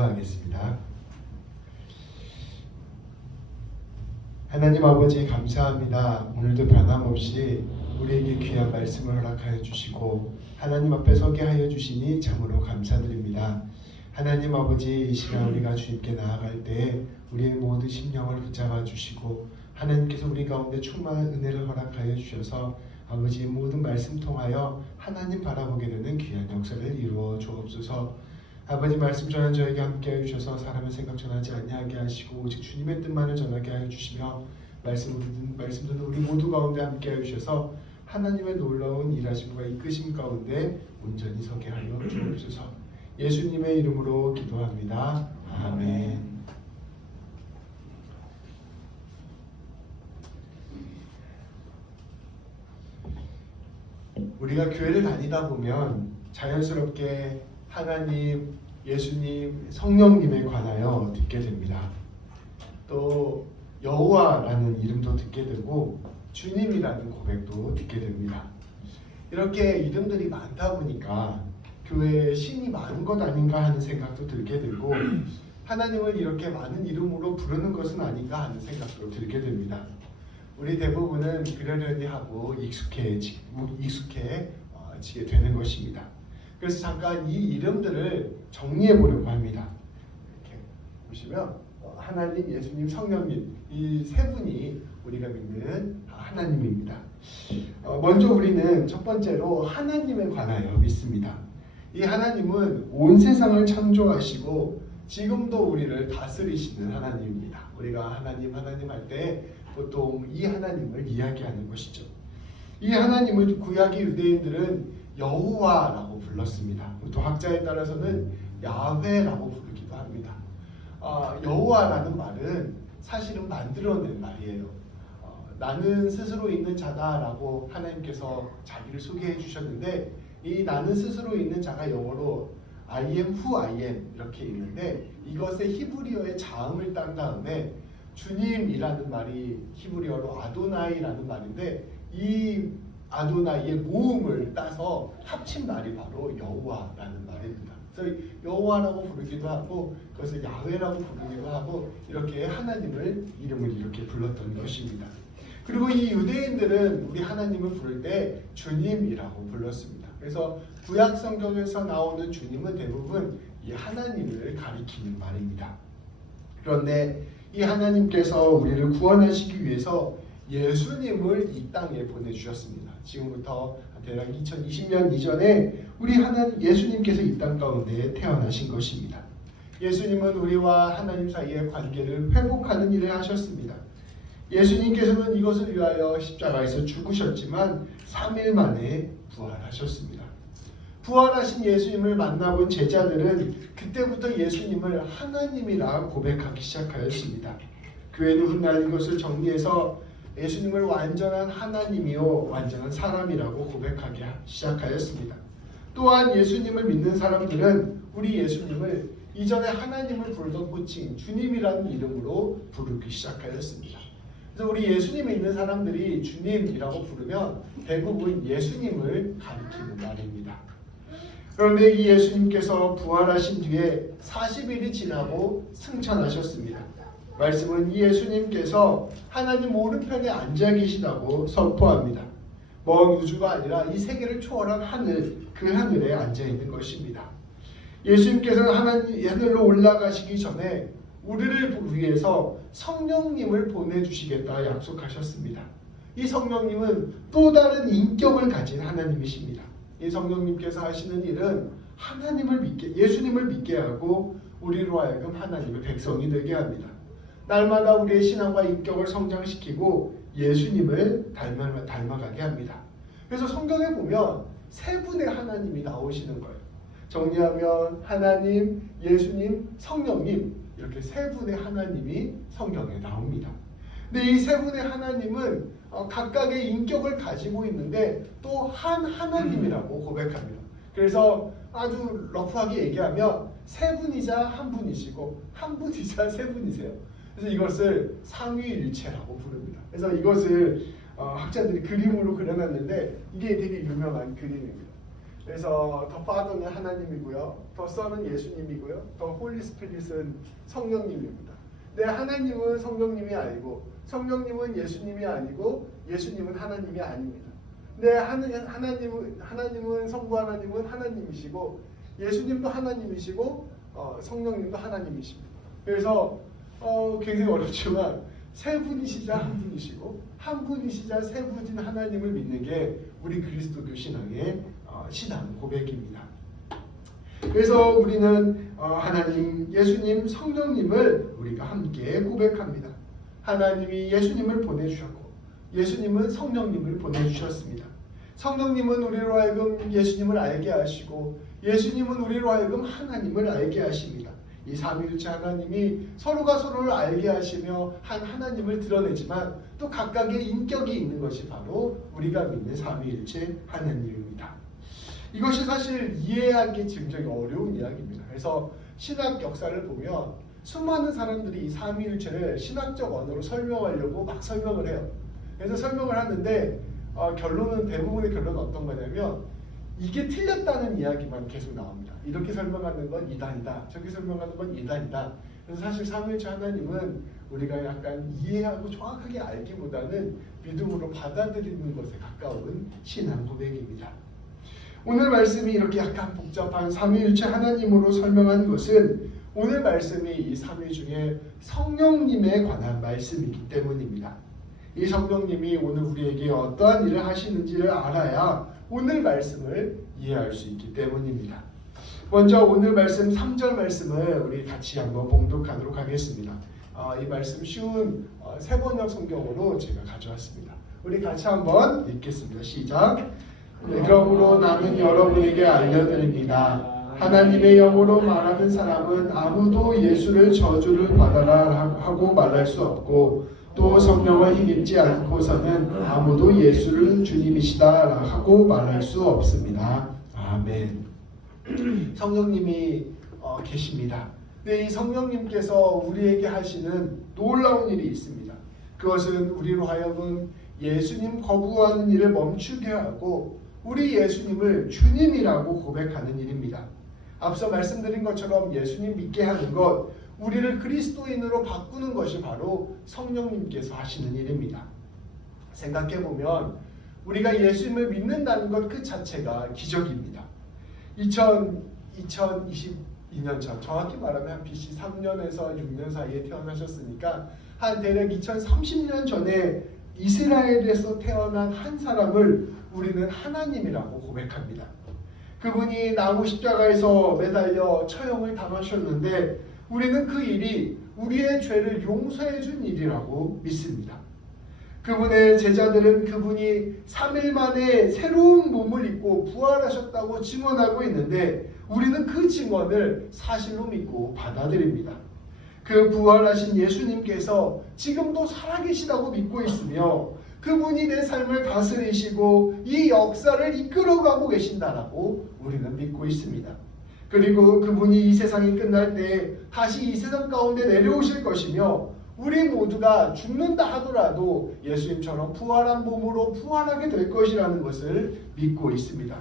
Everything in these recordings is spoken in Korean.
기도하겠습니다. 하나님 아버지 감사합니다. 오늘도 변함없이 우리에게 귀한 말씀을 허락하여 주시고 하나님 앞에 서게 하여 주시니 참으로 감사드립니다. 하나님 아버지, 이 시간 우리가 주님께 나아갈 때 우리의 모든 심령을 붙잡아 주시고 하나님께서 우리 가운데 충만한 은혜를 허락하여 주셔서 아버지 모든 말씀 통하여 하나님 바라보게 되는 귀한 역사를 이루어 주옵소서. 아버지 말씀 전한 저에게 함께하여 주셔서 사람의 생각 전하지 아니하게 하시고 오직 주님의 뜻만을 전하게 하여 주시며 말씀 듣는 우리 모두 가운데 함께하여 주셔서 하나님의 놀라운 일하심과 이끄심 가운데 온전히 서게 하여 주옵소서. 예수님의 이름으로 기도합니다. 아멘. 우리가 교회를 다니다 보면 자연스럽게 하나님, 예수님, 성령님에 관하여 듣게 됩니다. 또 여호와라는 이름도 듣게 되고 주님이라는 고백도 듣게 됩니다. 이렇게 이름들이 많다 보니까 교회에 신이 많은 것 아닌가 하는 생각도 들게 되고 하나님을 이렇게 많은 이름으로 부르는 것은 아닌가 하는 생각도 들게 됩니다. 우리 대부분은 그러려니 하고 익숙해지게 되는 것입니다. 그래서 잠깐 이 이름들을 정리해 보려고 합니다. 이렇게 보시면 하나님, 예수님, 성령님 이 세 분이 우리가 믿는 하나님입니다. 먼저 우리는 첫 번째로 하나님에 관하여 믿습니다. 이 하나님은 온 세상을 창조하시고 지금도 우리를 다스리시는 하나님입니다. 우리가 하나님 할 때 보통 이 하나님을 이야기하는 것이죠. 이 하나님을 구약의 유대인들은 여호와라고 불렀습니다. 또 학자에 따라서는 야훼라고 부르기도 합니다. 여호와라는 말은 사실은 만들어낸 말이에요. 나는 스스로 있는 자다라고 하나님께서 자기를 소개해 주셨는데 이 나는 스스로 있는 자가 영어로 I am who I am 이렇게 있는데 이것의 히브리어의 자음을 딴 다음에 주님이라는 말이 히브리어로 아도나이라는 말인데 이 아도나이의 모음을 따서 합친 말이 바로 여호와라는 말입니다. 그래서 여호와라고 부르기도 하고 그것을 야훼라고 부르기도 하고 이렇게 하나님을 이름을 이렇게 불렀던 것입니다. 그리고 이 유대인들은 우리 하나님을 부를 때 주님이라고 불렀습니다. 그래서 구약 성경에서 나오는 주님은 대부분 이 하나님을 가리키는 말입니다. 그런데 이 하나님께서 우리를 구원하시기 위해서 예수님을 이 땅에 보내주셨습니다. 지금부터 대략 2020년 이전에 우리 하나님 예수님께서 이 땅 가운데 태어나신 것입니다. 예수님은 우리와 하나님 사이의 관계를 회복하는 일을 하셨습니다. 예수님께서는 이것을 위하여 십자가에서 죽으셨지만 3일 만에 부활하셨습니다. 부활하신 예수님을 만나본 제자들은 그때부터 예수님을 하나님이라 고백하기 시작하였습니다. 교회는 훗날 이것을 정리해서 예수님을 완전한 하나님이요 완전한 사람이라고 고백하기 시작하였습니다. 또한 예수님을 믿는 사람들은 우리 예수님을 이전에 하나님을 부르던 호칭 주님이라는 이름으로 부르기 시작하였습니다. 그래서 우리 예수님 믿는 사람들이 주님이라고 부르면 대부분 예수님을 가리키는 말입니다. 그런데 이 예수님께서 부활하신 뒤에 40일이 지나고 승천하셨습니다. 말씀은 이 예수님께서 하나님 오른편에 앉아 계시다고 선포합니다. 먼 우주가 아니라 이 세계를 초월한 하늘, 그 하늘에 앉아 있는 것입니다. 예수님께서는 하늘로 올라가시기 전에 우리를 위해서 성령님을 보내주시겠다 약속하셨습니다. 이 성령님은 또 다른 인격을 가진 하나님이십니다. 이 성령님께서 하시는 일은 예수님을 믿게 하고 우리로 하여금 하나님의 백성이 되게 합니다. 날마다 우리의 신앙과 인격을 성장시키고 예수님을 닮아가게 합니다. 그래서 성경에 보면 세 분의 하나님이 나오시는 거예요. 정리하면 하나님, 예수님, 성령님 이렇게 세 분의 하나님이 성경에 나옵니다. 근데 이 세 분의 하나님은 각각의 인격을 가지고 있는데 또 한 하나님이라고 고백합니다. 그래서 아주 러프하게 얘기하면 세 분이자 한 분이시고 한 분이자 세 분이세요. 그래서 이것을 삼위일체라고 부릅니다. 그래서 이것을 학자들이 그림으로 그려놨는데 이게 되게 유명한 그림입니다. 그래서 더 파더는 하나님이고요, 더 선은 예수님이고요, 더 홀리 스피릿은 성령님입니다. 네, 하나님은 성령님이 아니고 성령님은 예수님이 아니고 예수님은 하나님이 아닙니다. 네, 하나님은 성부 하나님은 하나님이시고 예수님도 하나님이시고 성령님도 하나님이십니다. 그래서 굉장히 어렵지만 세 분이시자 한 분이시고 한 분이시자 세 분인 하나님을 믿는 게 우리 그리스도교 신앙의 신앙 고백입니다. 그래서 우리는 하나님, 예수님, 성령님을 우리가 함께 고백합니다. 하나님이 예수님을 보내주셨고 예수님은 성령님을 보내주셨습니다. 성령님은 우리로 하여금 예수님을 알게 하시고 예수님은 우리로 하여금 하나님을 알게 하십니다. 이 삼위일체 하나님이 서로가 서로를 알게 하시며 한 하나님을 드러내지만 또 각각의 인격이 있는 것이 바로 우리가 믿는 삼위일체 하나님입니다. 이것이 사실 이해하기 굉장히 어려운 이야기입니다. 그래서 신학 역사를 보면 수많은 사람들이 이 삼위일체를 신학적 언어로 설명하려고 막 설명을 해요. 그래서 설명을 하는데 결론은, 대부분의 결론은 어떤 거냐면 이게 틀렸다는 이야기만 계속 나옵니다. 이렇게 설명하는 건 이단이다, 저렇게 설명하는 건 이단이다. 그래서 사실 삼위일체 하나님은 우리가 약간 이해하고 정확하게 알기보다는 믿음으로 받아들이는 것에 가까운 신앙 고백입니다. 오늘 말씀이 이렇게 약간 복잡한 삼위일체 하나님으로 설명한 것은 오늘 말씀이 이 삼위 중에 성령님에 관한 말씀이기 때문입니다. 이 성령님이 오늘 우리에게 어떠한 일을 하시는지를 알아야 오늘 말씀을 이해할 수 있기 때문입니다. 먼저 오늘 말씀 3절 말씀을 우리 같이 한번 봉독하도록 하겠습니다. 이 말씀 쉬운 세번역 성경으로 제가 가져왔습니다. 우리 같이 한번 읽겠습니다. 시작. 그러므로 나는 여러분에게 알려드립니다. 하나님의 영으로 말하는 사람은 아무도 예수를 저주를 받아라 하고 말할 수 없고 또 성령을 힘입지 않고서는 아무도 예수를 주님이시다 하고 말할 수 없습니다. 아멘. 성령님이 계십니다. 네, 이 성령님께서 우리에게 하시는 놀라운 일이 있습니다. 그것은 우리로 하여금 예수님 거부하는 일을 멈추게 하고 우리 예수님을 주님이라고 고백하는 일입니다. 앞서 말씀드린 것처럼 예수님 믿게 하는 것, 우리를 그리스도인으로 바꾸는 것이 바로 성령님께서 하시는 일입니다. 생각해보면 우리가 예수님을 믿는다는 것 그 자체가 기적입니다. 2022년 전, 정확히 말하면 한 BC 3년에서 6년 사이에 태어나셨으니까 한 대략 2030년 전에 이스라엘에서 태어난 한 사람을 우리는 하나님이라고 고백합니다. 그분이 나무 십자가에서 매달려 처형을 당하셨는데 우리는 그 일이 우리의 죄를 용서해 준 일이라고 믿습니다. 그분의 제자들은 그분이 3일 만에 새로운 몸을 입고 부활하셨다고 증언하고 있는데 우리는 그 증언을 사실로 믿고 받아들입니다. 그 부활하신 예수님께서 지금도 살아계시다고 믿고 있으며 그분이 내 삶을 다스리시고 이 역사를 이끌어가고 계신다라고 우리는 믿고 있습니다. 그리고 그분이 이 세상이 끝날 때 다시 이 세상 가운데 내려오실 것이며 우리 모두가 죽는다 하더라도 예수님처럼 부활한 몸으로 부활하게 될 것이라는 것을 믿고 있습니다.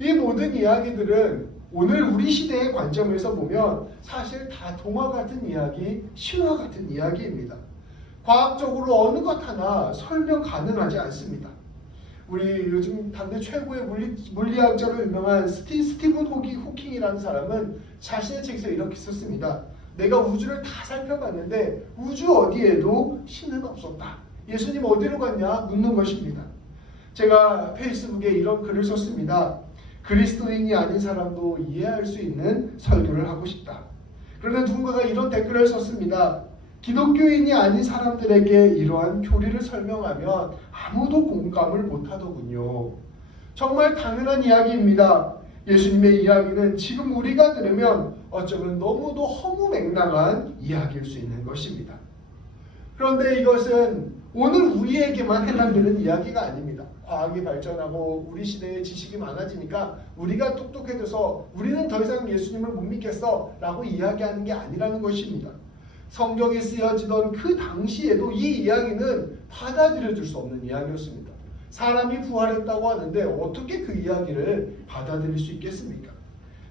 이 모든 이야기들은 오늘 우리 시대의 관점에서 보면 사실 다 동화 같은 이야기, 신화 같은 이야기입니다. 과학적으로 어느 것 하나 설명 가능하지 않습니다. 우리 요즘 당대 최고의 물리학자로 유명한 스티븐 호킹이라는 사람은 자신의 책에서 이렇게 썼습니다. 내가 우주를 다 살펴봤는데 우주 어디에도 신은 없었다. 예수님 어디로 갔냐? 묻는 것입니다. 제가 페이스북에 이런 글을 썼습니다. 그리스도인이 아닌 사람도 이해할 수 있는 설교를 하고 싶다. 그런데 누군가가 이런 댓글을 썼습니다. 기독교인이 아닌 사람들에게 이러한 교리를 설명하면 아무도 공감을 못하더군요. 정말 당연한 이야기입니다. 예수님의 이야기는 지금 우리가 들으면 어쩌면 너무도 허무맹랑한 이야기일 수 있는 것입니다. 그런데 이것은 오늘 우리에게만 해당되는 이야기가 아닙니다. 과학이 발전하고 우리 시대에 지식이 많아지니까 우리가 똑똑해져서 우리는 더 이상 예수님을 못 믿겠어 라고 이야기하는 게 아니라는 것입니다. 성경이 쓰여지던 그 당시에도 이 이야기는 받아들여질 수 없는 이야기였습니다. 사람이 부활했다고 하는데 어떻게 그 이야기를 받아들일 수 있겠습니까?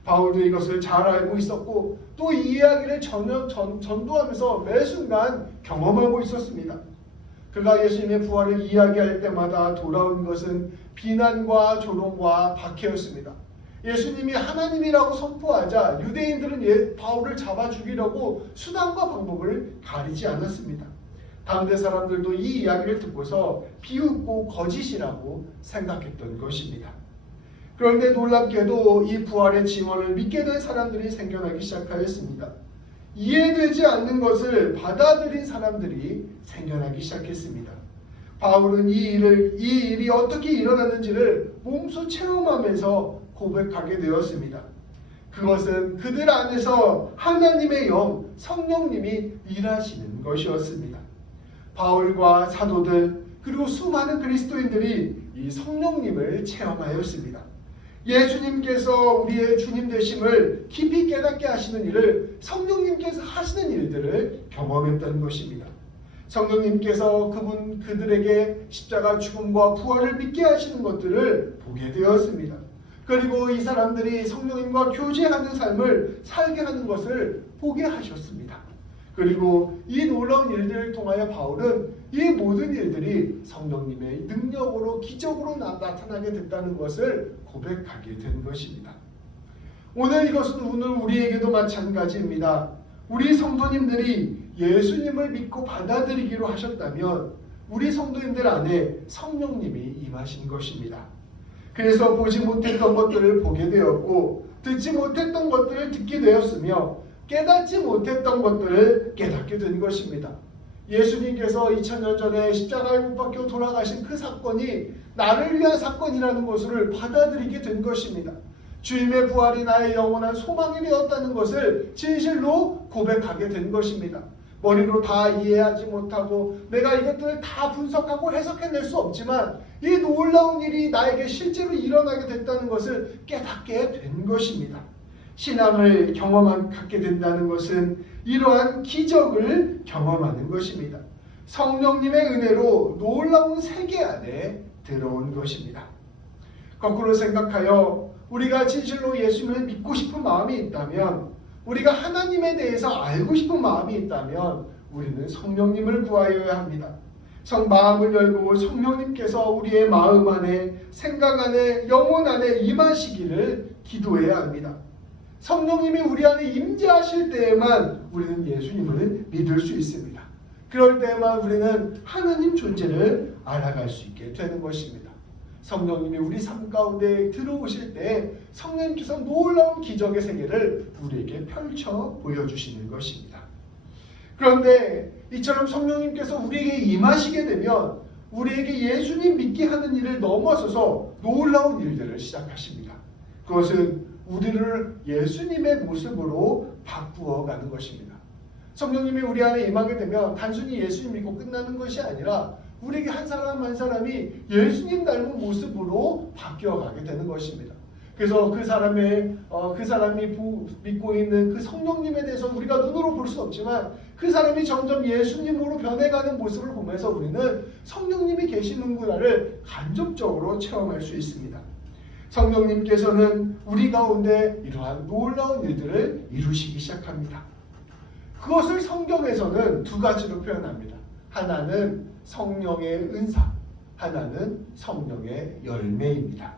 바울도 이것을 잘 알고 있었고 또 이 이야기를 전도하면서 매 순간 경험하고 있었습니다. 그가 예수님의 부활을 이야기할 때마다 돌아온 것은 비난과 조롱과 박해였습니다. 예수님이 하나님이라고 선포하자 유대인들은 바울을 잡아 죽이려고 수단과 방법을 가리지 않았습니다. 당대 사람들도 이 이야기를 듣고서 비웃고 거짓이라고 생각했던 것입니다. 그런데 놀랍게도 이 부활의 증언을 믿게 된 사람들이 생겨나기 시작하였습니다. 이해되지 않는 것을 받아들인 사람들이 생겨나기 시작했습니다. 바울은 이 일이 어떻게 일어났는지를 몸소 체험하면서 고백하게 되었습니다. 그것은 그들 안에서 하나님의 영, 성령님이 일하시는 것이었습니다. 바울과 사도들 그리고 수많은 그리스도인들이 이 성령님을 체험하였습니다. 예수님께서 우리의 주님 되심을 깊이 깨닫게 하시는 일을 성령님께서 하시는 일들을 경험했던 것입니다. 성령님께서 그들에게 십자가 죽음과 부활을 믿게 하시는 것들을 보게 되었습니다. 그리고 이 사람들이 성령님과 교제하는 삶을 살게 하는 것을 보게 하셨습니다. 그리고 이 놀라운 일들을 통하여 바울은 이 모든 일들이 성령님의 능력으로 기적으로 나타나게 됐다는 것을 고백하게 된 것입니다. 오늘 이것은 오늘 우리에게도 마찬가지입니다. 우리 성도님들이 예수님을 믿고 받아들이기로 하셨다면 우리 성도님들 안에 성령님이 임하신 것입니다. 그래서 보지 못했던 것들을 보게 되었고 듣지 못했던 것들을 듣게 되었으며 깨닫지 못했던 것들을 깨닫게 된 것입니다. 예수님께서 2000년 전에 십자가에 못 박혀 돌아가신 그 사건이 나를 위한 사건이라는 것을 받아들이게 된 것입니다. 주님의 부활이 나의 영원한 소망이 되었다는 것을 진실로 고백하게 된 것입니다. 머리로 다 이해하지 못하고 내가 이것들을 다 분석하고 해석해낼 수 없지만 이 놀라운 일이 나에게 실제로 일어나게 됐다는 것을 깨닫게 된 것입니다. 신앙을 갖게 된다는 것은 이러한 기적을 경험하는 것입니다. 성령님의 은혜로 놀라운 세계 안에 들어온 것입니다. 거꾸로 생각하여 우리가 진실로 예수님을 믿고 싶은 마음이 있다면, 우리가 하나님에 대해서 알고 싶은 마음이 있다면 우리는 성령님을 구하여야 합니다. 마음을 열고 성령님께서 우리의 마음 안에, 생각 안에, 영혼 안에 임하시기를 기도해야 합니다. 성령님이 우리 안에 임재하실 때에만 우리는 예수님을 믿을 수 있습니다. 그럴 때에만 우리는 하나님 존재를 알아갈 수 있게 되는 것입니다. 성령님이 우리 삶 가운데 들어오실 때 성령님께서 놀라운 기적의 세계를 우리에게 펼쳐 보여주시는 것입니다. 그런데 이처럼 성령님께서 우리에게 임하시게 되면 우리에게 예수님 믿게 하는 일을 넘어서서 놀라운 일들을 시작하십니다. 그것은 우리를 예수님의 모습으로 바꾸어가는 것입니다. 성령님이 우리 안에 임하게 되면 단순히 예수님 믿고 끝나는 것이 아니라 우리에게 한 사람 한 사람이 예수님 닮은 모습으로 바뀌어가게 되는 것입니다. 그래서 그 사람이 믿고 있는 그 성령님에 대해서 우리가 눈으로 볼 수 없지만 그 사람이 점점 예수님으로 변해가는 모습을 보면서 우리는 성령님이 계시는구나를 간접적으로 체험할 수 있습니다. 성령님께서는 우리 가운데 이러한 놀라운 일들을 이루시기 시작합니다. 그것을 성경에서는 두 가지로 표현합니다. 하나는 성령의 은사, 하나는 성령의 열매입니다.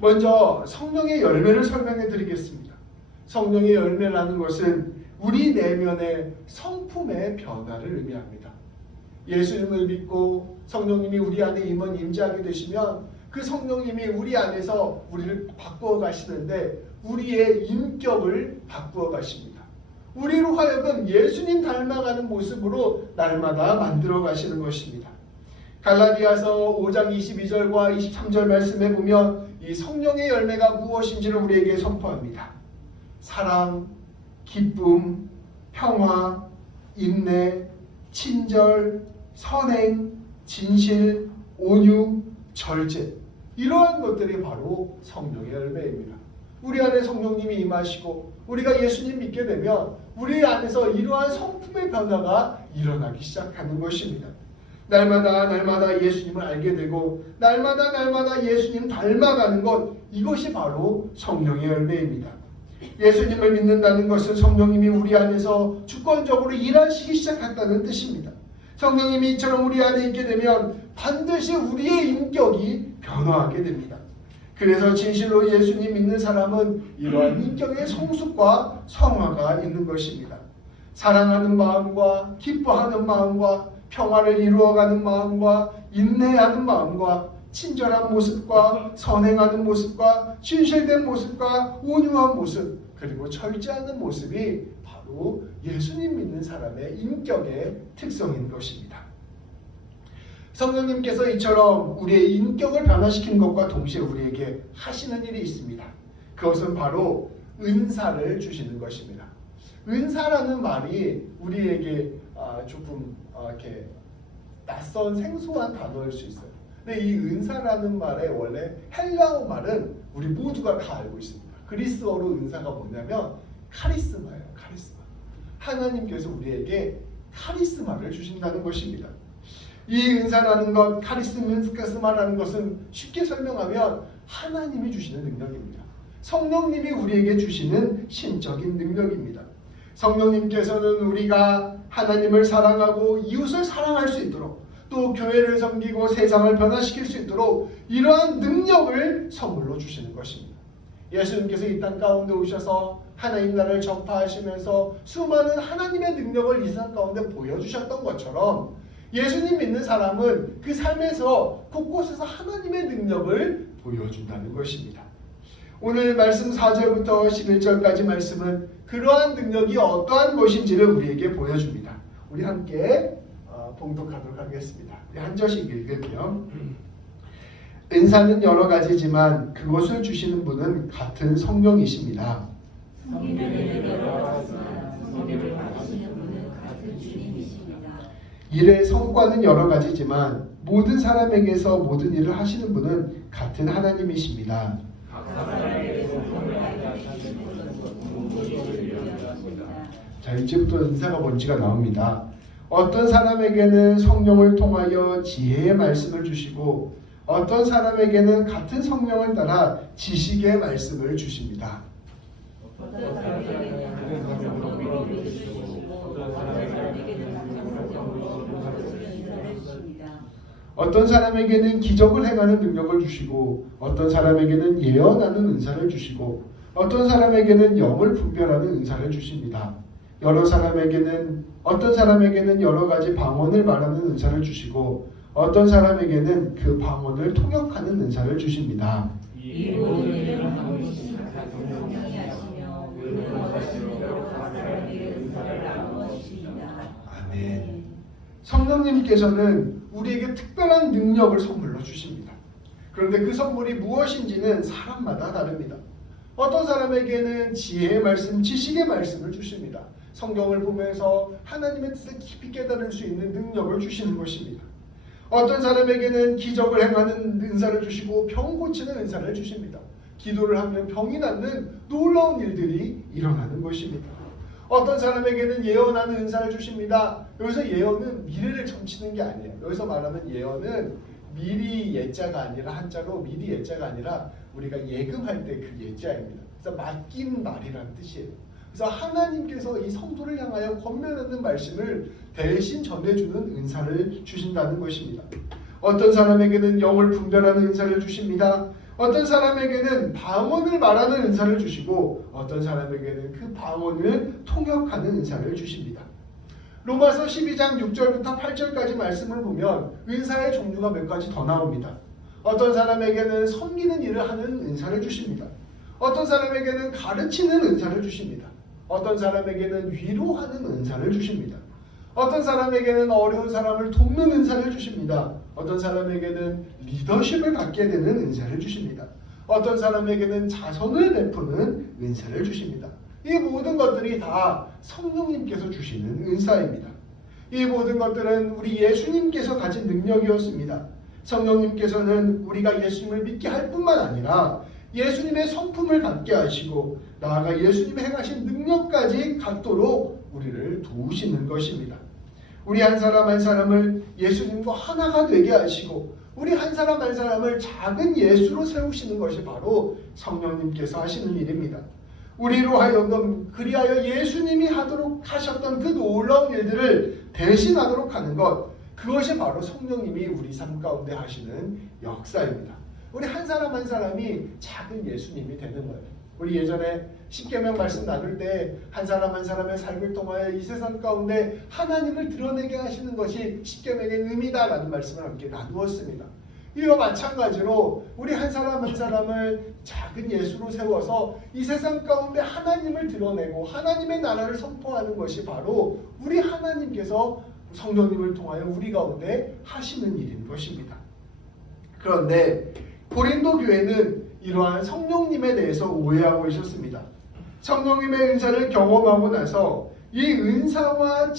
먼저 성령의 열매를 설명해 드리겠습니다. 성령의 열매라는 것은 우리 내면의 성품의 변화를 의미합니다. 예수님을 믿고 성령님이 우리 안에 임재하게 되시면 그 성령님이 우리 안에서 우리를 바꾸어 가시는데 우리의 인격을 바꾸어 가십니다. 우리로 하여금 예수님 닮아가는 모습으로 날마다 만들어 가시는 것입니다. 갈라디아서 5장 22절과 23절 말씀에 보면 이 성령의 열매가 무엇인지를 우리에게 선포합니다. 사랑, 기쁨, 평화, 인내, 친절, 선행, 진실, 온유, 절제, 이러한 것들이 바로 성령의 열매입니다. 우리 안에 성령님이 임하시고 우리가 예수님 믿게 되면 우리 안에서 이러한 성품의 변화가 일어나기 시작하는 것입니다. 날마다 날마다 예수님을 알게 되고 날마다 날마다 예수님 닮아가는 것, 이것이 바로 성령의 열매입니다. 예수님을 믿는다는 것은 성령님이 우리 안에서 주권적으로 일하시기 시작했다는 뜻입니다. 성령님이 이처럼 우리 안에 있게 되면 반드시 우리의 인격이 변화하게 됩니다. 그래서 진실로 예수님 믿는 사람은 이러한 인격의 성숙과 성화가 있는 것입니다. 사랑하는 마음과 기뻐하는 마음과 평화를 이루어가는 마음과 인내하는 마음과 친절한 모습과 선행하는 모습과 진실된 모습과 온유한 모습, 그리고 철저하는 모습이 바로 예수님 믿는 사람의 인격의 특성인 것입니다. 성령님께서 이처럼 우리의 인격을 변화시키는 것과 동시에 우리에게 하시는 일이 있습니다. 그것은 바로 은사를 주시는 것입니다. 은사라는 말이 우리에게 조금 이렇게 낯선 생소한 단어일 수 있어요. 근데 이 은사라는 말의 원래 헬라어 말은 우리 모두가 다 알고 있습니다. 그리스어로 은사가 뭐냐면 카리스마예요. 카리스마. 하나님께서 우리에게 카리스마를 주신다는 것입니다. 이 은사라는 것, 카리스마라는 것은 쉽게 설명하면 하나님이 주시는 능력입니다. 성령님이 우리에게 주시는 신적인 능력입니다. 성령님께서는 우리가 하나님을 사랑하고 이웃을 사랑할 수 있도록, 또 교회를 섬기고 세상을 변화시킬 수 있도록 이러한 능력을 선물로 주시는 것입니다. 예수님께서 이 땅 가운데 오셔서 하나님 나라를 전파하시면서 수많은 하나님의 능력을 이 세상 가운데 보여주셨던 것처럼 예수님 믿는 사람은 그 삶에서 곳곳에서 하나님의 능력을 보여준다는 것입니다. 오늘 말씀 4절부터 11절까지 말씀은 그러한 능력이 어떠한 것인지를 우리에게 보여줍니다. 우리 함께 봉독하도록 하겠습니다. 한 절씩 읽을게요. 은사는 여러 가지지만 그것을 주시는 분은 같은 성령이십니다. 일의 성과는 여러 가지지만 모든 사람에게서 모든 일을 하시는 분은 같은 하나님이십니다. 자, 이제부터 은사가 뭔지가 나옵니다. 어떤 사람에게는 성령을 통하여 지혜의 말씀을 주시고 어떤 사람에게는 같은 성령을 따라 지식의 말씀을 주십니다. 어떤 사람에게는 기적을 행하는 능력을 주시고 어떤 사람에게는 예언하는 은사를 주시고 어떤 사람에게는 영을 분별하는 은사를 주십니다. 어떤 사람에게는 여러 가지 방언을 말하는 은사를 주시고 어떤 사람에게는 그 방언을 통역하는 은사를 주십니다. 이 모든 일은 한 분이신 같은 성령이 하시며 모든 것으로 각 사람에게 은사를 나누었습니다. 아멘. 성령님께서는 우리에게 특별한 능력을 선물로 주십니다. 그런데 그 선물이 무엇인지는 사람마다 다릅니다. 어떤 사람에게는 지혜의 말씀, 지식의 말씀을 주십니다. 성경을 보면서 하나님의 뜻을 깊이 깨달을 수 있는 능력을 주시는 것입니다. 어떤 사람에게는 기적을 행하는 은사를 주시고 병 고치는 은사를 주십니다. 기도를 하면 병이 낫는 놀라운 일들이 일어나는 것입니다. 어떤 사람에게는 예언하는 은사를 주십니다. 여기서 예언은 미래를 점치는 게 아니에요. 여기서 말하는 예언은 미리 예자가 아니라 한자로 미리 예자가 아니라 우리가 예금할 때 그 예자입니다. 그래서 맡긴 말이라는 뜻이에요. 그래서 하나님께서 이 성도를 향하여 권면하는 말씀을 대신 전해주는 은사를 주신다는 것입니다. 어떤 사람에게는 영을 분별하는 은사를 주십니다. 어떤 사람에게는 방언을 말하는 은사를 주시고 어떤 사람에게는 그 방언을 통역하는 은사를 주십니다. 로마서 12장 6절부터 8절까지 말씀을 보면 은사의 종류가 몇 가지 더 나옵니다. 어떤 사람에게는 섬기는 일을 하는 은사를 주십니다. 어떤 사람에게는 가르치는 은사를 주십니다. 어떤 사람에게는 위로하는 은사를 주십니다. 어떤 사람에게는 어려운 사람을 돕는 은사를 주십니다. 어떤 사람에게는 리더십을 갖게 되는 은사를 주십니다. 어떤 사람에게는 자선을 베푸는 은사를 주십니다. 이 모든 것들이 다 성령님께서 주시는 은사입니다. 이 모든 것들은 우리 예수님께서 가진 능력이었습니다. 성령님께서는 우리가 예수님을 믿게 할 뿐만 아니라 예수님의 성품을 갖게 하시고 나아가 예수님의 행하신 능력까지 갖도록 우리를 도우시는 것입니다. 우리 한 사람 한 사람을 예수님과 하나가 되게 하시고 우리 한 사람 한 사람을 작은 예수로 세우시는 것이 바로 성령님께서 하시는 일입니다. 우리로 하여금 그리하여 예수님이 하셨던 그 놀라운 일들을 대신하도록 하는 것, 그것이 바로 성령님이 우리 삶 가운데 하시는 역사입니다. 우리 한 사람 한 사람이 작은 예수님이 되는 거예요. 우리 예전에 십계명 말씀 나눌 때 한 사람 한 사람의 삶을 통하여 이 세상 가운데 하나님을 드러내게 하시는 것이 십계명의 의미다라는 말씀을 함께 나누었습니다. 이와 마찬가지로 우리 한 사람 한 사람을 작은 예수로 세워서 이 세상 가운데 하나님을 드러내고 하나님의 나라를 선포하는 것이 바로 우리 하나님께서 성령님을 통하여 우리 가운데 하시는 일인 것입니다. 그런데 고린도 교회는 이러한 성령님에 대해서 오해하고 있었습니다. 성령님의 은사를 경험하고 나서 이 은사와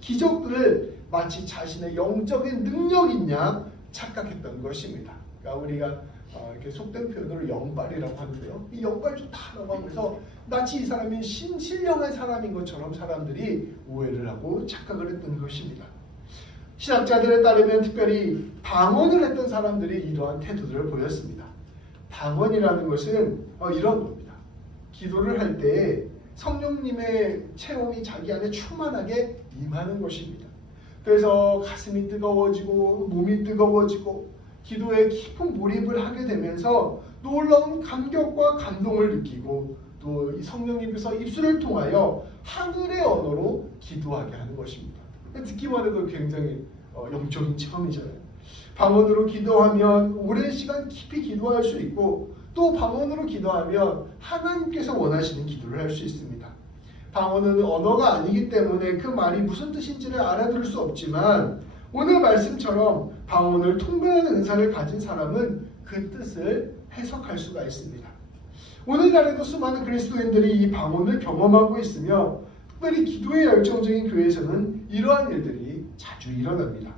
기적들을 마치 자신의 영적인 능력인 양 착각했던 것입니다. 그러니까 우리가 이렇게 속된 표현으로 영빨이라고 하는데요. 이 영빨 좋다라고 하면서 마치 이 사람이 신령한 사람인 것처럼 사람들이 오해를 하고 착각을 했던 것입니다. 신학자들에 따르면 특별히 방언을 했던 사람들이 이러한 태도들을 보였습니다. 방언이라는 것은 이런 겁니다. 기도를 할 때 성령님의 체험이 자기 안에 충만하게 임하는 것입니다. 그래서 가슴이 뜨거워지고 몸이 뜨거워지고 기도에 깊은 몰입을 하게 되면서 놀라운 감격과 감동을 느끼고 또 이 성령님께서 입술을 통하여 하늘의 언어로 기도하게 하는 것입니다. 듣기만 해도 굉장히 영적인 체험이잖아요. 방언으로 기도하면 오랜 시간 깊이 기도할 수 있고 또 방언으로 기도하면 하나님께서 원하시는 기도를 할 수 있습니다. 방언은 언어가 아니기 때문에 그 말이 무슨 뜻인지를 알아들을 수 없지만 오늘 말씀처럼 방언을 통변하는 은사를 가진 사람은 그 뜻을 해석할 수가 있습니다. 오늘날에도 수많은 그리스도인들이 이 방언을 경험하고 있으며 특별히 기도에 열정적인 교회에서는 이러한 일들이 자주 일어납니다.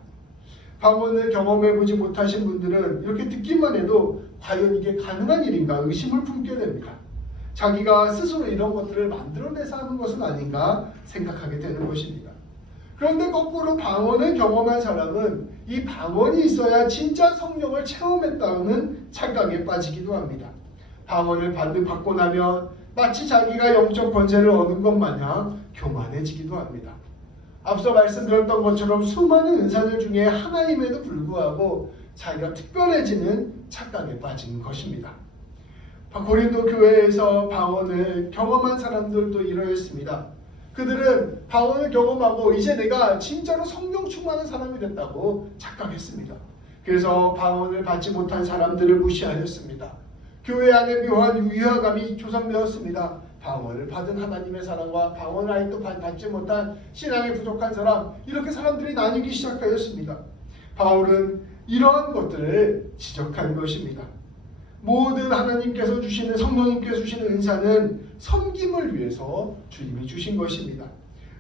방언을 경험해보지 못하신 분들은 이렇게 듣기만 해도 과연 이게 가능한 일인가 의심을 품게 됩니다. 자기가 스스로 이런 것들을 만들어내서 하는 것은 아닌가 생각하게 되는 것입니다. 그런데 거꾸로 방언을 경험한 사람은 이 방언이 있어야 진짜 성령을 체험했다는 착각에 빠지기도 합니다. 방언을 받고 나면 마치 자기가 영적 권세를 얻은 것 마냥 교만해지기도 합니다. 앞서 말씀드렸던 것처럼 수많은 은사들 중에 하나임에도 불구하고 자기가 특별해지는 착각에 빠진 것입니다. 고린도 교회에서 방언을 경험한 사람들도 이러했습니다. 그들은 방언을 경험하고 이제 내가 진짜로 성령 충만한 사람이 됐다고 착각했습니다. 그래서 방언을 받지 못한 사람들을 무시하였습니다. 교회 안에 묘한 위화감이 조성되었습니다. 방언을 받은 하나님의 사랑과 방언을 아직도 받지 못한 신앙이 부족한 사람, 이렇게 사람들이 나뉘기 시작하였습니다. 바울은 이러한 것들을 지적한 것입니다. 모든 하나님께서 주시는 성령님께서 주시는 은사는 섬김을 위해서 주님이 주신 것입니다.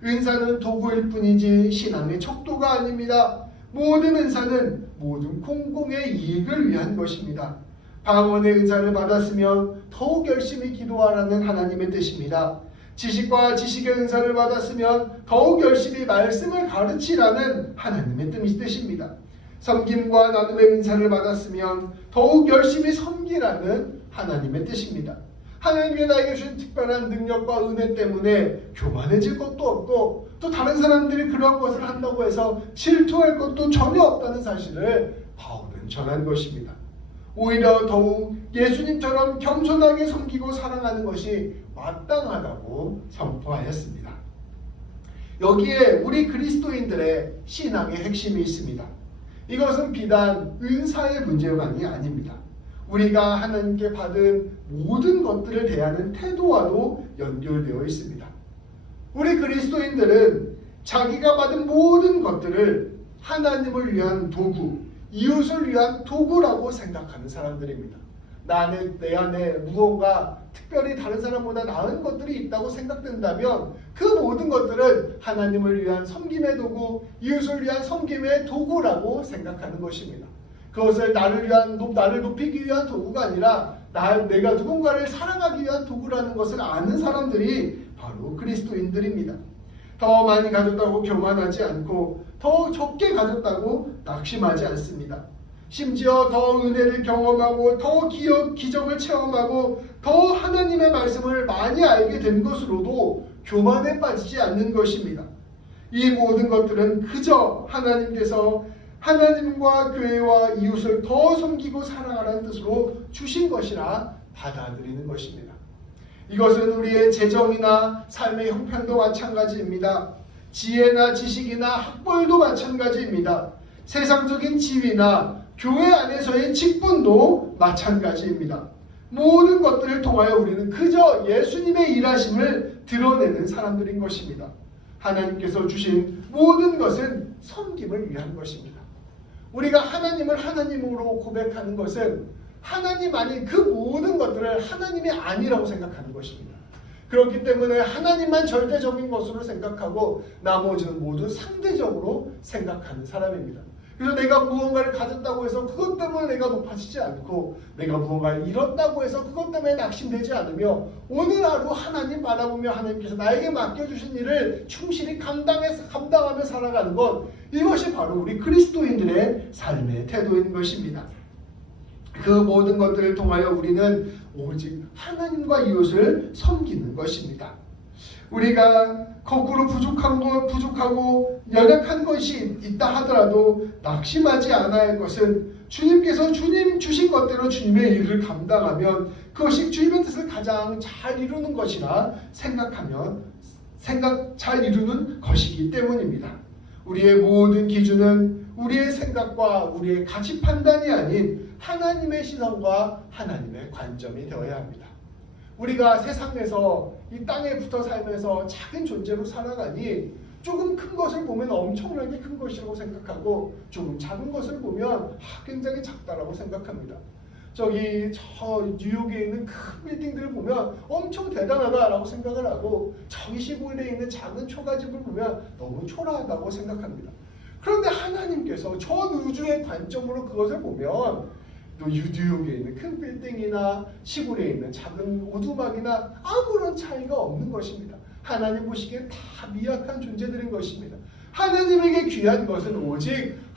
은사는 도구일 뿐이지 신앙의 척도가 아닙니다. 모든 은사는 모든 공공의 이익을 위한 것입니다. 방언의 은사를 받았으면 더욱 열심히 기도하라는 하나님의 뜻입니다. 지식과 지식의 은사를 받았으면 더욱 열심히 말씀을 가르치라는 하나님의 뜻입니다. 섬김과 나눔의 은사를 받았으면 더욱 열심히 섬기라는 하나님의 뜻입니다. 하나님이 나에게 주신 특별한 능력과 은혜 때문에 교만해질 것도 없고 또 다른 사람들이 그런 것을 한다고 해서 질투할 것도 전혀 없다는 사실을 바울은 전한 것입니다. 오히려 더욱 예수님처럼 겸손하게 섬기고 사랑하는 것이 마땅하다고 선포하였습니다. 여기에 우리 그리스도인들의 신앙의 핵심이 있습니다. 이것은 비단 은사의 문제만이 아닙니다. 우리가 하나님께 받은 모든 것들을 대하는 태도와도 연결되어 있습니다. 우리 그리스도인들은 자기가 받은 모든 것들을 하나님을 위한 도구, 이웃을 위한 도구라고 생각하는 사람들입니다. 내 안에 무언가 특별히 다른 사람보다 나은 것들이 있다고 생각된다면 그 모든 것들은 하나님을 위한 섬김의 도구, 이웃을 위한 섬김의 도구라고 생각하는 것입니다. 그것을 나를 높이기 위한 도구가 아니라 내가 누군가를 사랑하기 위한 도구라는 것을 아는 사람들이 바로 그리스도인들입니다. 더 많이 가졌다고 교만하지 않고 더 적게 가졌다고 낙심하지 않습니다. 심지어 더 은혜를 경험하고 더 기적을 체험하고 더 하나님의 말씀을 많이 알게 된 것으로도 교만에 빠지지 않는 것입니다. 이 모든 것들은 그저 하나님께서 하나님과 교회와 이웃을 더 섬기고 사랑하라는 뜻으로 주신 것이라 받아들이는 것입니다. 이것은 우리의 재정이나 삶의 형편도 마찬가지입니다. 지혜나 지식이나 학벌도 마찬가지입니다. 세상적인 지위나 교회 안에서의 직분도 마찬가지입니다. 모든 것들을 통하여 우리는 그저 예수님의 일하심을 드러내는 사람들인 것입니다. 하나님께서 주신 모든 것은 섬김을 위한 것입니다. 우리가 하나님을 하나님으로 고백하는 것은 하나님 아닌 그 모든 것들을 하나님이 아니라고 생각하는 것입니다. 그렇기 때문에 하나님만 절대적인 것으로 생각하고 나머지는 모두 상대적으로 생각하는 사람입니다. 그래서 내가 무언가를 가졌다고 해서 그것 때문에 내가 높아지지 않고 내가 무언가를 잃었다고 해서 그것 때문에 낙심되지 않으며 오늘 하루 하나님 바라보며 하나님께서 나에게 맡겨주신 일을 충실히 감당하며 살아가는 것, 이것이 바로 우리 그리스도인들의 삶의 태도인 것입니다. 그 모든 것들을 통하여 우리는 오직 하나님과 이웃을 섬기는 것입니다. 우리가 거꾸로 부족하고 연약한 것이 있다 하더라도 낙심하지 않아야 할 것은 주님께서 주님 주신 것대로 주님의 일을 감당하면 그것이 주님의 뜻을 가장 잘 이루는 것이라 잘 이루는 것이기 때문입니다. 우리의 모든 기준은 우리의 생각과 우리의 가치 판단이 아닌 하나님의 시선과 하나님의 관점이 되어야 합니다. 우리가 세상에서 이 땅에 붙어 살면서 작은 존재로 살아가니 조금 큰 것을 보면 엄청나게 큰 것이라고 생각하고 조금 작은 것을 보면 굉장히 작다라고 생각합니다. 저 뉴욕에 있는 큰 빌딩들을 보면 엄청 대단하다라고 생각을 하고 저기 시골에 있는 작은 초가집을 보면 너무 초라하다고 생각합니다. 그런데 하나님께서 전 우주의 관점으로 그것을 보면 또 뉴욕에 있는 큰 빌딩이나 시골에 있는 작은 오두막이나 아무런 차이가 없는 것입니다. 하나님 보시기엔 다 미약한 존재들인 것입니다. 하나님에게 귀한 것은 오직